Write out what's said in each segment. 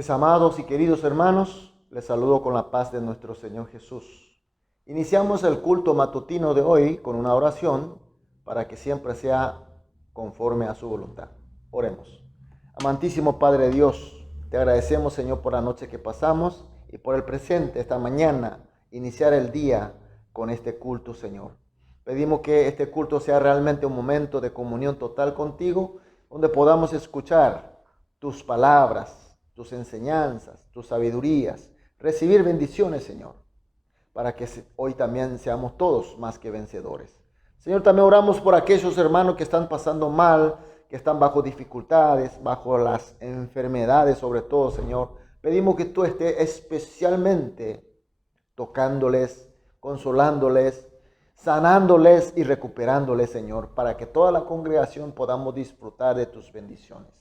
Mis amados y queridos hermanos, les saludo con la paz de nuestro Señor Jesús. Iniciamos el culto matutino de hoy con una oración para que siempre sea conforme a su voluntad. Oremos. Amantísimo Padre Dios, te agradecemos, Señor, por la noche que pasamos y por el presente, esta mañana, iniciar el día con este culto, Señor. Pedimos que este culto sea realmente un momento de comunión total contigo, donde podamos escuchar tus palabras, tus enseñanzas, tus sabidurías, recibir bendiciones, Señor, para que hoy también seamos todos más que vencedores. Señor, también oramos por aquellos hermanos que están pasando mal, que están bajo dificultades, bajo las enfermedades sobre todo, Señor. Pedimos que tú estés especialmente tocándoles, consolándoles, sanándoles y recuperándoles, Señor, para que toda la congregación podamos disfrutar de tus bendiciones.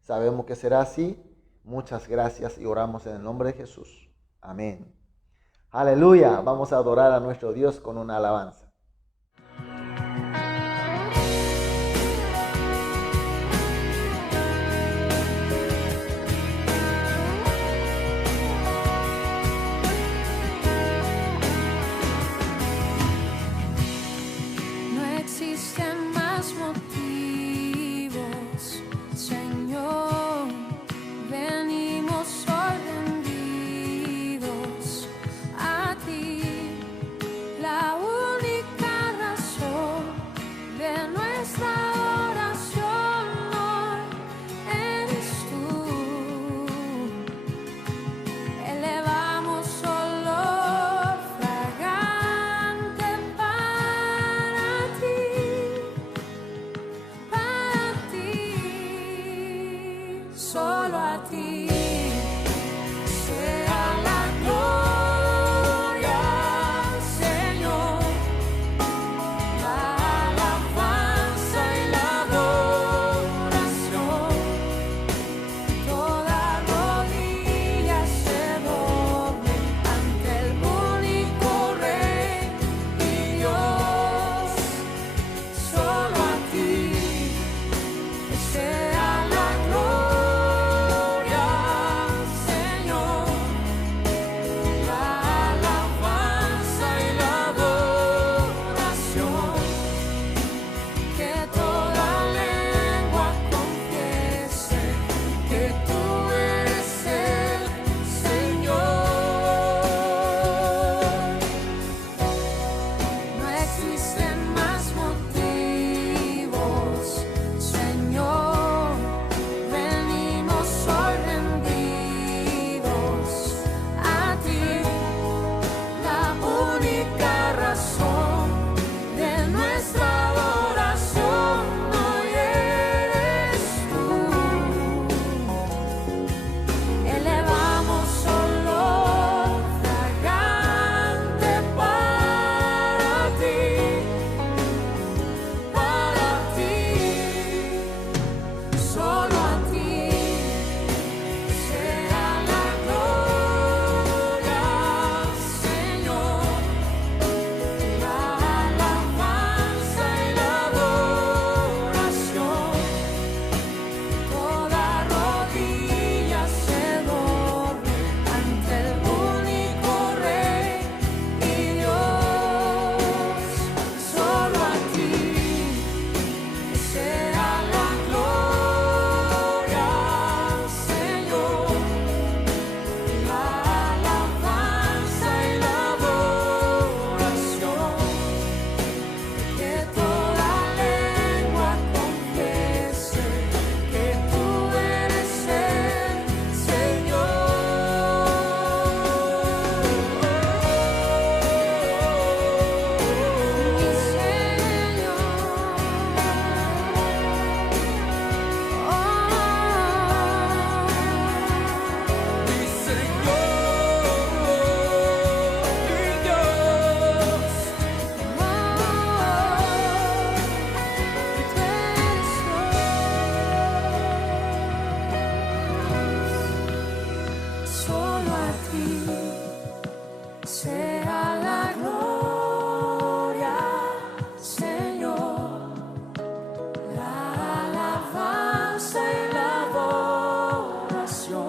Sabemos que será así. Muchas gracias y oramos en el nombre de Jesús. Amén. Aleluya. Vamos a adorar a nuestro Dios con una alabanza. No existen más motivos, Señor. Venimos hoy rendidos a ti. La única razón de nuestra oración hoy eres tú. Elevamos olor fragante para ti, solo a ti. Sea la gloria, Señor, la alabanza y la adoración. Toda rodilla se doble ante el único Rey y Dios. Solo a ti sea la gloria, Señor, la alabanza y la adoración. Que toda lengua confiese que tú eres el Señor. No existen más motivos, Señor. Venimos hoy rendidos a ti. La única razón de nuestra adoración hoy eres tú. Elevamos olor fragante para ti, solo a ti sea la gloria, Señor, la alabanza y la adoración. Toda rodilla se doble ante el único Rey y Dios. Solo a ti sea la gloria, Señor, la alabanza y la adoración. Que toda lengua confiese que tú eres el Señor. Mi Señor. Mi Señor, mi Dios. Solo a ti sea la gloria, Señor, la alabanza y la adoración.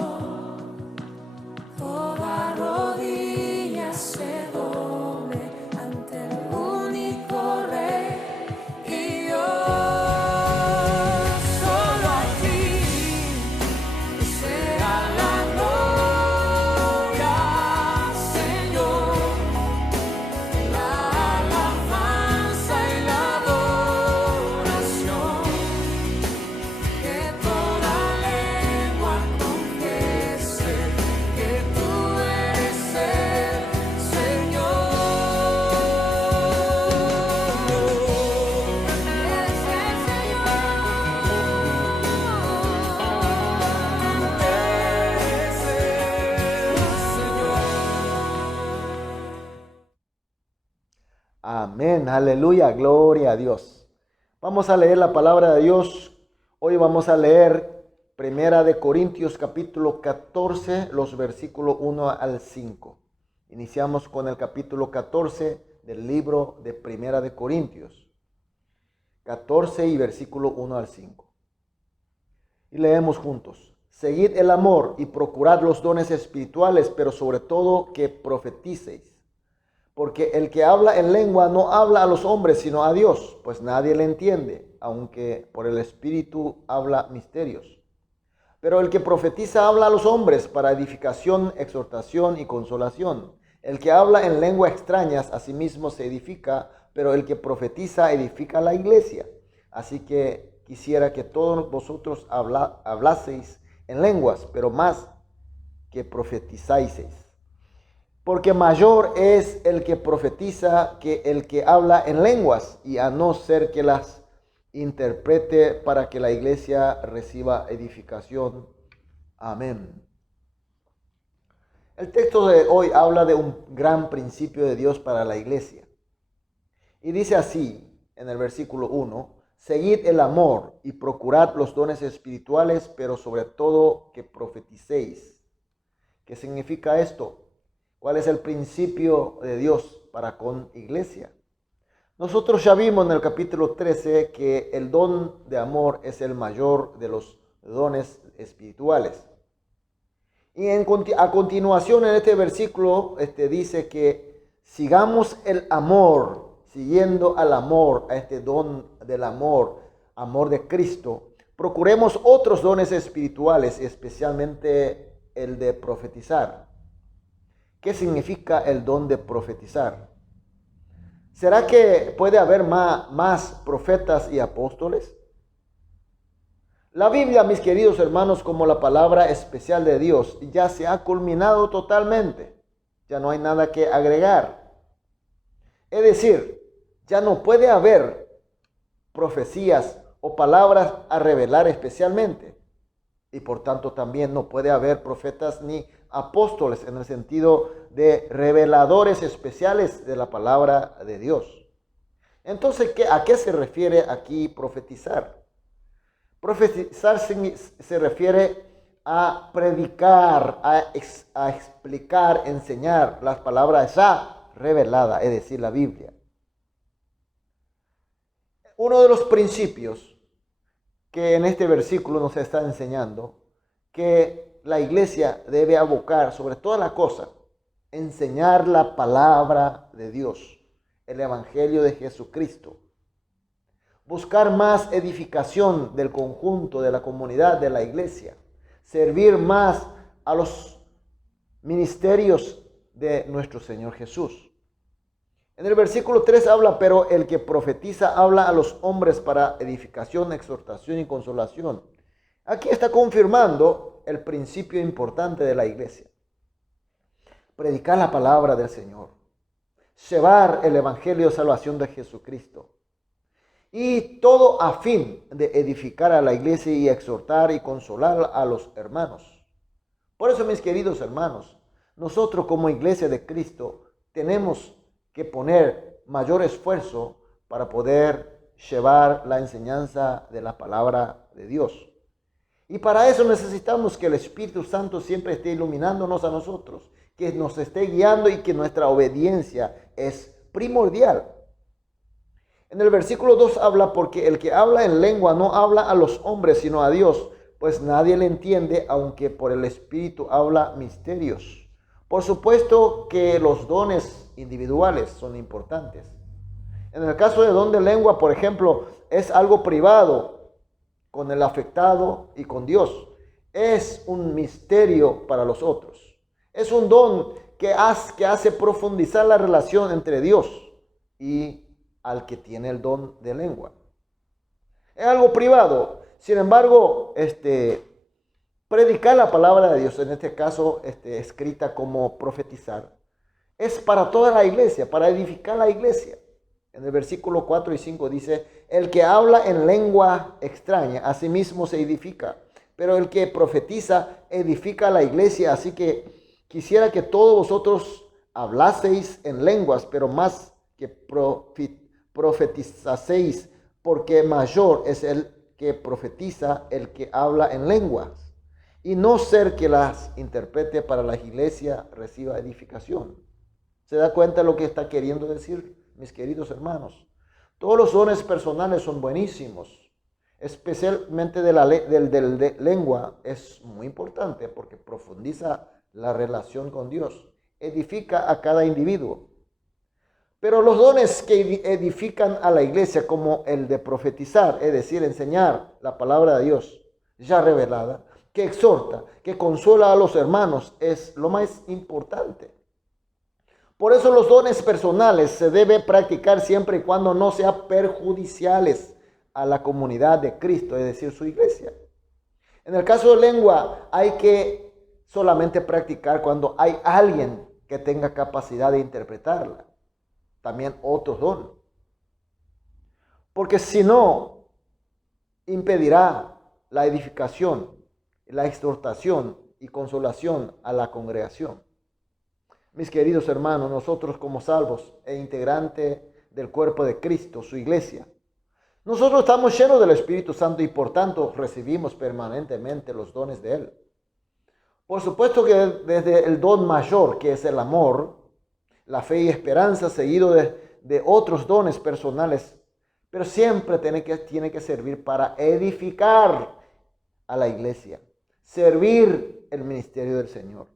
Amén, aleluya, gloria a Dios. Vamos a leer la palabra de Dios. Hoy vamos a leer Primera de Corintios capítulo 14, los versículos 1 al 5. Iniciamos con el capítulo 14 del libro de Primera de Corintios. 14 y versículo 1 al 5. Y leemos juntos. Seguid el amor y procurad los dones espirituales, pero sobre todo que profeticéis. Porque el que habla en lengua no habla a los hombres, sino a Dios, pues nadie le entiende, aunque por el Espíritu habla misterios. Pero el que profetiza habla a los hombres para edificación, exhortación y consolación. El que habla en lengua extrañas a sí mismo se edifica, pero el que profetiza edifica la iglesia. Así que quisiera que todos vosotros hablaseis en lenguas, pero más que profetizáis. Porque mayor es el que profetiza que el que habla en lenguas, y a no ser que las interprete para que la iglesia reciba edificación. Amén. El texto de hoy habla de un gran principio de Dios para la iglesia. Y dice así en el versículo 1, seguid el amor y procurad los dones espirituales, pero sobre todo que profeticéis. ¿Qué significa esto? ¿Cuál es el principio de Dios para con iglesia? Nosotros ya vimos en el capítulo 13 que el don de amor es el mayor de los dones espirituales. Y a continuación en este versículo dice que sigamos el amor, siguiendo al amor, a este don del amor, amor de Cristo. Procuremos otros dones espirituales, especialmente el de profetizar. ¿Qué significa el don de profetizar? ¿Será que puede haber más profetas y apóstoles? La Biblia, mis queridos hermanos, como la palabra especial de Dios, ya se ha culminado totalmente. Ya no hay nada que agregar. Es decir, ya no puede haber profecías o palabras a revelar especialmente. Y por tanto también no puede haber profetas ni apóstoles en el sentido de reveladores especiales de la palabra de Dios. Entonces, ¿a qué se refiere aquí profetizar? Profetizar se refiere a predicar, a explicar, enseñar las palabras ya reveladas, es decir, la Biblia. Uno de los principios que en este versículo nos está enseñando, que la iglesia debe abocar sobre toda la cosa, enseñar la palabra de Dios, el evangelio de Jesucristo. Buscar más edificación del conjunto, de la comunidad, de la iglesia. Servir más a los ministerios de nuestro Señor Jesús. En el versículo 3 habla, pero el que profetiza habla a los hombres para edificación, exhortación y consolación. Aquí está confirmando el principio importante de la iglesia. Predicar la palabra del Señor. Llevar el evangelio de salvación de Jesucristo. Y todo a fin de edificar a la iglesia y exhortar y consolar a los hermanos. Por eso, mis queridos hermanos, nosotros como iglesia de Cristo tenemos que poner mayor esfuerzo para poder llevar la enseñanza de la palabra de Dios. Y para eso necesitamos que el Espíritu Santo siempre esté iluminándonos a nosotros, que nos esté guiando y que nuestra obediencia es primordial. En el versículo 2 habla, porque el que habla en lengua no habla a los hombres, sino a Dios, pues nadie le entiende, aunque por el Espíritu habla misterios. Por supuesto que los dones individuales son importantes. En el caso de don de lengua, por ejemplo, es algo privado con el afectado y con Dios. Es un misterio para los otros. Es un don que hace profundizar la relación entre Dios y al que tiene el don de lengua. Es algo privado. Sin embargo, predicar la palabra de Dios, en este caso escrita como profetizar, es para toda la iglesia, para edificar la iglesia. En el versículo 4 y 5 dice, el que habla en lengua extraña, a sí mismo se edifica, pero el que profetiza edifica a la iglesia. Así que quisiera que todos vosotros hablaseis en lenguas, pero más que profetizaseis, porque mayor es el que profetiza, el que habla en lenguas, y no ser que las interprete para la iglesia reciba edificación. ¿Se da cuenta de lo que está queriendo decir, mis queridos hermanos? Todos los dones personales son buenísimos, especialmente de lengua es muy importante porque profundiza la relación con Dios, edifica a cada individuo. Pero los dones que edifican a la iglesia, como el de profetizar, es decir, enseñar la palabra de Dios ya revelada, que exhorta, que consuela a los hermanos, es lo más importante. Por eso los dones personales se debe practicar siempre y cuando no sean perjudiciales a la comunidad de Cristo, es decir, su iglesia. En el caso de lengua, hay que solamente practicar cuando hay alguien que tenga capacidad de interpretarla. También otro don. Porque si no, impedirá la edificación, la exhortación y consolación a la congregación. Mis queridos hermanos, nosotros como salvos e integrantes del cuerpo de Cristo, su iglesia, nosotros estamos llenos del Espíritu Santo y por tanto recibimos permanentemente los dones de Él. Por supuesto que desde el don mayor, que es el amor, la fe y esperanza, seguido de otros dones personales, pero siempre tiene que servir para edificar a la iglesia, servir el ministerio del Señor.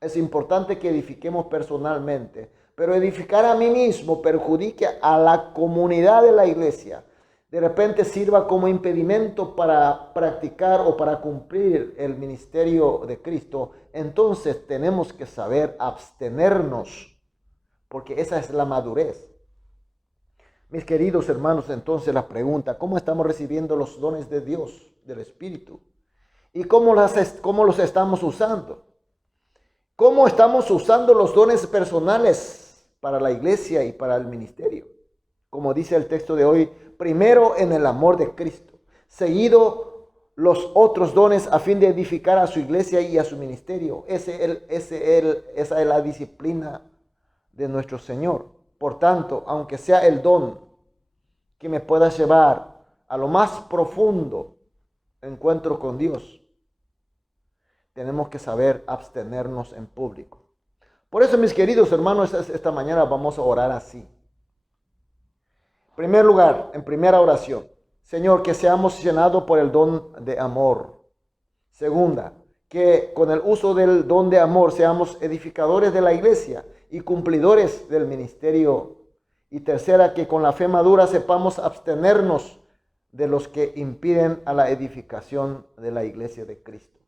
Es importante que edifiquemos personalmente, pero edificar a mí mismo perjudica a la comunidad de la iglesia. De repente sirva como impedimento para practicar o para cumplir el ministerio de Cristo. Entonces tenemos que saber abstenernos, porque esa es la madurez. Mis queridos hermanos, entonces la pregunta, ¿cómo estamos recibiendo los dones de Dios, del Espíritu? ¿Y cómo los estamos usando? ¿Cómo estamos usando los dones personales para la iglesia y para el ministerio? Como dice el texto de hoy, primero en el amor de Cristo, seguido los otros dones a fin de edificar a su iglesia y a su ministerio. Esa es la disciplina de nuestro Señor. Por tanto, aunque sea el don que me pueda llevar a lo más profundo encuentro con Dios, tenemos que saber abstenernos en público. Por eso, mis queridos hermanos, esta mañana vamos a orar así. En primer lugar, en primera oración, Señor, que seamos llenados por el don de amor. Segunda, que con el uso del don de amor seamos edificadores de la iglesia y cumplidores del ministerio. Y tercera, que con la fe madura sepamos abstenernos de los que impiden a la edificación de la iglesia de Cristo.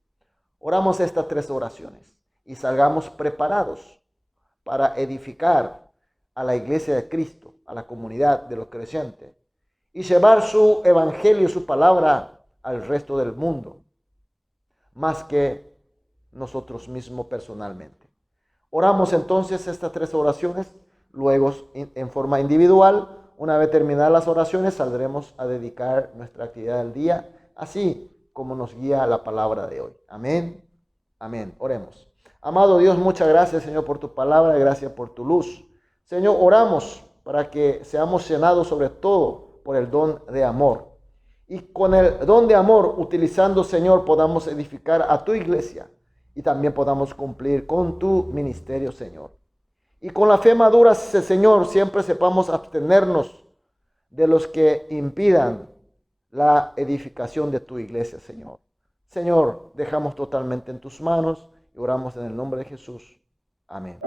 Oramos estas 3 oraciones y salgamos preparados para edificar a la iglesia de Cristo, a la comunidad de los creyentes, y llevar su evangelio, su palabra al resto del mundo, más que nosotros mismos personalmente. Oramos entonces estas 3 oraciones, luego en forma individual. Una vez terminadas las oraciones, saldremos a dedicar nuestra actividad del día, así como nos guía la palabra de hoy. Amén. Amén. Oremos. Amado Dios, muchas gracias, Señor, por tu palabra, gracias por tu luz. Señor, oramos para que seamos llenados sobre todo por el don de amor. Y con el don de amor, utilizando, Señor, podamos edificar a tu iglesia y también podamos cumplir con tu ministerio, Señor. Y con la fe madura, Señor, siempre sepamos abstenernos de los que impidan la edificación de tu iglesia, Señor. Señor, dejamos totalmente en tus manos y oramos en el nombre de Jesús. Amén.